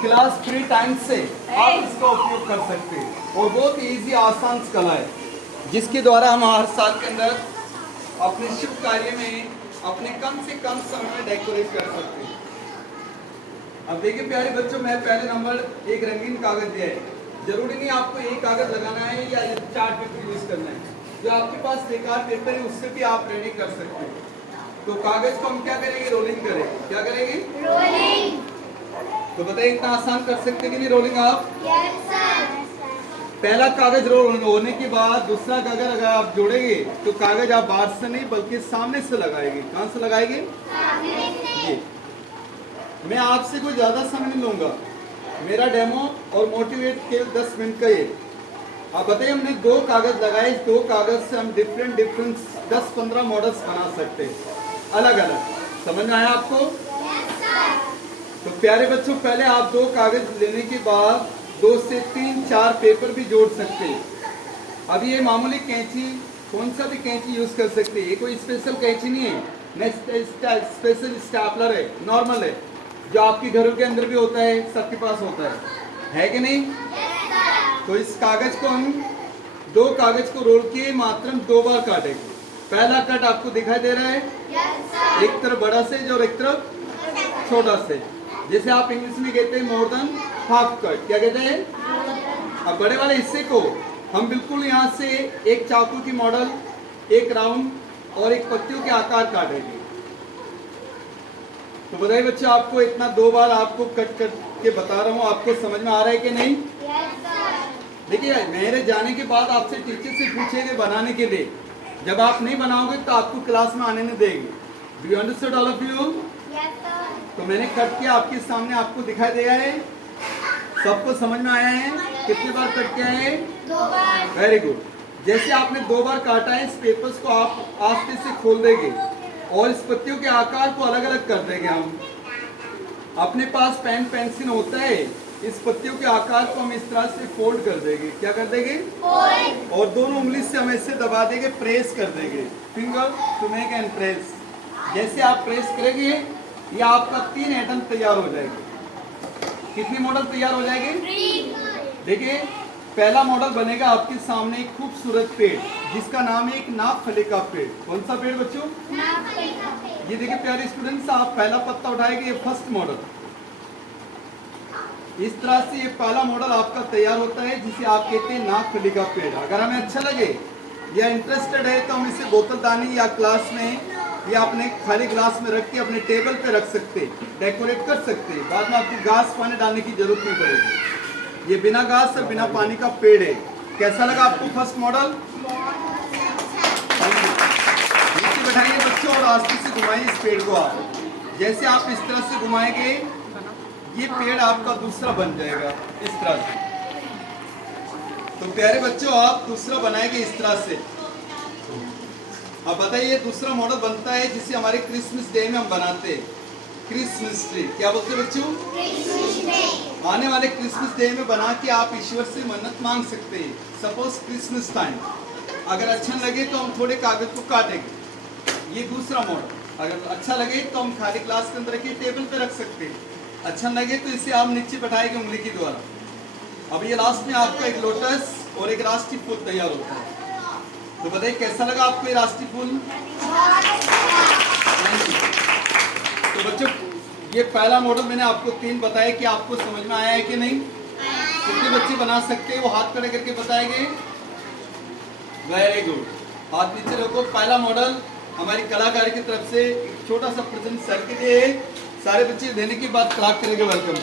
Class free time से आप इसका उपयोग कर सकते हैं और बहुत इजी आसान कला है जिसके द्वारा हम हर साल के अंदर अपने शुभ कार्य में अपने कम से कम समय में डेकोरेट कर सकते हैं। अब देखिए प्यारे बच्चों, मैं पहले नंबर एक रंगीन कागज दिया है। जरूरी नहीं आपको एक कागज लगाना है या चार्ट पेपर यूज करना है। जो आपके पास बेकार पेपर है उससे भी आप रेडी कर सकते हैं। तो कागज को हम क्या करेंगे, रोलिंग करेंगे। क्या करेंगे, रोलिंग। तो बताइए इतना आसान कर सकते हैं कि नहीं रोलिंग आप? Yes sir. पहला कागज रोल होने के बाद दूसरा कागज अगर आप जोड़ेंगे तो कागज आप बाहर से नहीं बल्कि सामने से लगाएंगे। कहां से लगाएंगे? सामने से। ये मैं आपसे कोई ज्यादा समय नहीं लूंगा। मेरा डेमो और मोटिवेट केवल 10 मिनट का ये। आप बताइए, हमने 2 कागज लगाए। 2 कागज से हम डिफरेंट 10-15 मॉडल्स बना सकते हैं अलग अलग। समझ में आया आपको? Yes sir. तो प्यारे बच्चों, पहले आप 2 कागज लेने के बाद 2 से 3-4 पेपर भी जोड़ सकते हैं। अब ये मामूली कैंची, कौन सा भी कैंची यूज कर सकते हैं। ये कोई स्पेशल कैंची नहीं है, नेक्स्ट स्पेशल स्टेपलर है, नॉर्मल है, जो आपके घरों के अंदर भी होता है, सबके पास होता है कि नहीं? Yes sir. तो इस कागज को हम 2 कागज को रोल के मात्र 2 बार काटेंगे। पहला कट आपको दिखाई दे रहा है, यस सर। एक तरफ बड़ा सेज और एक तरफ छोटा सेज, जैसे आप इंग्लिश में कहते हैं मोर देन हाफ कट। क्या कहते हैं? अब बड़े वाले हिस्से को हम बिल्कुल यहाँ से एक चाकू की मॉडल, एक राउंड और एक पत्तियों के आकार काटेंगे। तो बताइए बच्चों, आपको इतना 2 बार आपको कट करके बता रहा हूँ, आपको समझ में आ रहा है कि नहीं? Yes sir. देखिए, मेरे जाने के बाद आपसे टीचर से पूछेंगे बनाने के लिए। जब आप नहीं बनाओगे तो आपको क्लास में आने नहीं देंगे। Do you understand all of you? Yes sir. तो मैंने कट किया, आपके सामने आपको दिखाई दिया है। सबको समझ में आया है? कितनी बार कट किया है? 2 बार। Very good. जैसे आपने 2 बार काटा है, इस पेपर्स को आप आस्ते से खोल देंगे और इस पत्तियों के आकार को अलग अलग कर देंगे। हम अपने पास पेन पेंसिल होता है, इस पत्तियों के आकार को हम इस तरह से फोल्ड कर देंगे। क्या कर देंगे? फोल्ड। और दोनों उंगली से हम ऐसे दबा देंगे, प्रेस कर देंगे। Finger to make and press. जैसे आप प्रेस करेंगे ये आपका 3 आइटम तैयार हो जाएगी। कितनी मॉडल तैयार हो जाएगी? देखिए, पहला मॉडल बनेगा आपके सामने एक खूबसूरत पेड़, जिसका नाम है एक नागफली का पेड़। कौन सा पेड़ बच्चों? ये देखिए प्यारे स्टूडेंट्स, आप पहला पत्ता उठाएंगे, ये फर्स्ट मॉडल। इस तरह से ये पहला मॉडल आपका तैयार होता है, जिसे आप कहते हैं नागफली का पेड़। अगर हमें अच्छा लगे या इंटरेस्टेड है तो हम इसे बोतलदानी या क्लास में या अपने खाली ग्लास में रख के अपने टेबल पे रख सकते, डेकोरेट कर सकते। बाद में आपको घास पानी डालने की जरूरत नहीं पड़ेगी। ये बिना घास और बिना पानी का पेड़ है। कैसा लगा आपको फर्स्ट मॉडल? नीचे बैठाइए बच्चों और आस्ते से घुमाइए इस पेड़ को। आप जैसे आप इस तरह से घुमाएंगे, ये पेड़ आपका दूसरा बन जाएगा इस तरह से। तो प्यारे बच्चों, आप दूसरा बनाएंगे इस तरह से। अब बताइए, दूसरा मॉडल बनता है जिसे हमारे क्रिसमस डे में हम बनाते हैं, क्रिसमस ट्री। क्या बोलते हैं बच्चों? आने वाले क्रिसमस डे में बना के आप ईश्वर से मन्नत मांग सकते हैं। सपोज क्रिसमस टाइम अगर अच्छा लगे तो हम थोड़े कागज को काटेंगे। ये दूसरा मॉडल। अगर अच्छा लगे तो हम खाली क्लास के अंदर रखिए, टेबल पे रख सकते हैं। अच्छा लगे तो इसे आप नीचे बैठाएंगे उंगली के द्वारा। अब ये लास्ट में आपका एक लोटस और एक राष्ट्रीय फूल तैयार होता है। तो बताइए कैसा लगा आपको ये राष्ट्रीय फूल? तो बच्चों, ये पहला मॉडल मैंने आपको 3 बताया कि आपको समझ में आया है कि नहीं? कितने बच्चे बना सकते हैं वो हाथ खड़े करके बताएंगे? Very good. हाथ नीचे रखो। पहला मॉडल हमारी कलाकार की तरफ से एक छोटा सा प्रेजेंट सर के लिए। सारे बच्चे देने के बाद क्लैप करेंगे वेलकम।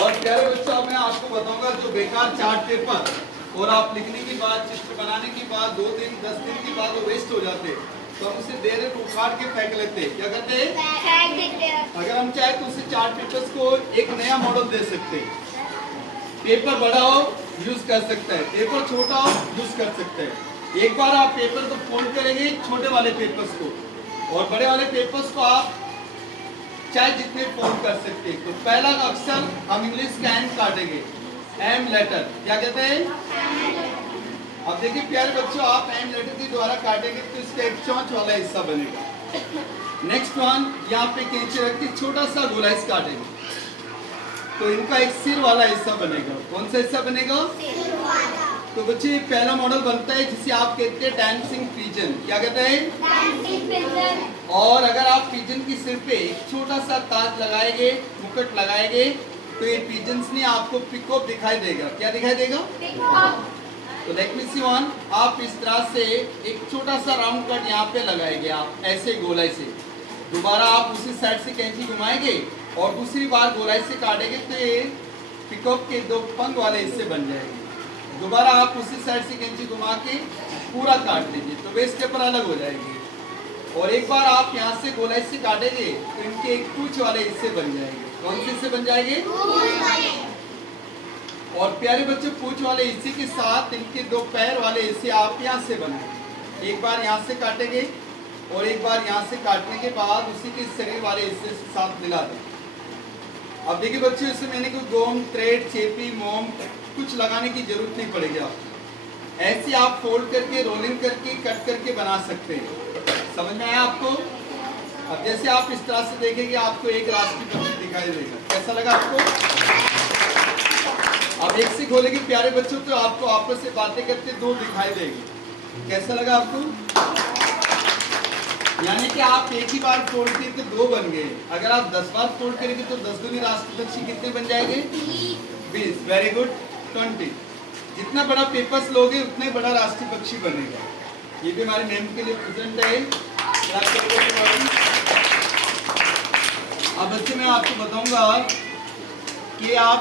और प्यारे बच्चों, मैं आपको बताऊंगा जो बेकार चार्ट पेपर और आप लिखने के बाद, चित्र बनाने के बाद 2 दिन 10 दिन के बाद वो वेस्ट हो जाते, तो हम उसे डायरेक्ट उखाड़ के फेंक लेते। क्या करते हैं? फेंक देते हैं। अगर हम चाहे तो उसे चार्ट पेपर्स को एक नया मॉडल दे सकते हैं। पेपर बड़ा हो यूज कर सकता है, पेपर छोटा हो यूज कर सकते हैं। एक बार आप पेपर को फोल्ड करेंगे, छोटे वाले पेपर्स को, और बड़े वाले पेपर्स को आप चाहे जितने फोल्ड कर सकते हैं। तो पहला अक्षर हम इंग्लिश का एम काटेंगे, एम लेटर। क्या कहते हैं? अब देखिए प्यारे बच्चों, आप एम लेटर के द्वारा काटेंगे तो इसका एक चौंच वाला हिस्सा बनेगा। नेक्स्ट वन, यहाँ पे कैंची रख के छोटा सा गोला इस काटेंगे तो इनका एक सिर वाला हिस्सा बनेगा। कौन सा हिस्सा बनेगा? तो बच्चे पहला मॉडल बनता है जिसे आप कहते हैं डांसिंग पिजन। क्या कहते हैं? और अगर आप पिजन की सिर पे एक छोटा सा ताज लगाएंगे, मुकुट लगाएंगे, तो ये पिजन्स ने आपको पिकअप दिखाई देगा। क्या दिखाई देगा? तो लेट मी सी वन। आप इस तरह से एक छोटा सा राउंड कट यहाँ पे लगाएंगे, आप ऐसे गोलाई से। दोबारा आप उसी साइड से कैंची घुमाएंगे और दूसरी बार गोलाई से काटेंगे तो ये पिकअप के दो पंख वाले हिस्से बन जाएंगे। दोबारा आप उसी साइड से कैंची घुमा के पूरा काट लीजिए तो वे स्टेपर अलग हो जाएगी। और एक बार आप यहाँ से गोलाई से काटेंगे तो इनके एक पूंछ वाले हिस्से बन जाएंगे। कौन से हिस्से बन जाएंगे? और प्यारे बच्चों, पूंछ वाले हिस्से के साथ इनके दो पैर वाले हिस्से आप यहाँ से बनाएंगे। एक बार यहाँ से काटेंगे और एक बार यहाँ से काटने के बाद उसी के शरीर वाले हिस्से से साथ मिला दें। अब देखिए बच्चों, इसमें मैंने कोई गोम, थ्रेड, चेपी, मोम कुछ लगाने की जरूरत नहीं पड़ेगी। आप ऐसे आप फोल्ड करके, रोलिंग करके, कट करके बना सकते हैं। समझ में आया आपको? अब जैसे आप इस तरह से देखेंगे आपको एक राष्ट्रीय पक्षी दिखाई देगा। कैसा लगा आपको? अब एक से खोलेंगे प्यारे बच्चों तो आपको आपस से बातें करते दो दिखाई देगी। कैसा लगा आपको? यानी कि आप एक ही बार फोल्ड किए तो दो बन गए। अगर आप 10 बार फोल्ड करेंगे तो 10 दूनी राष्ट्रीय पक्षी कितने बन जाएंगे? 20। Very good. 20। जितना बड़ा पेपर्स लोगे उतने बड़ा राष्ट्रीय पक्षी बनेगा। ये भी हमारे मैम के लिए प्रेजेंट है। अब बच्चे मैं आपको बताऊंगा कि आप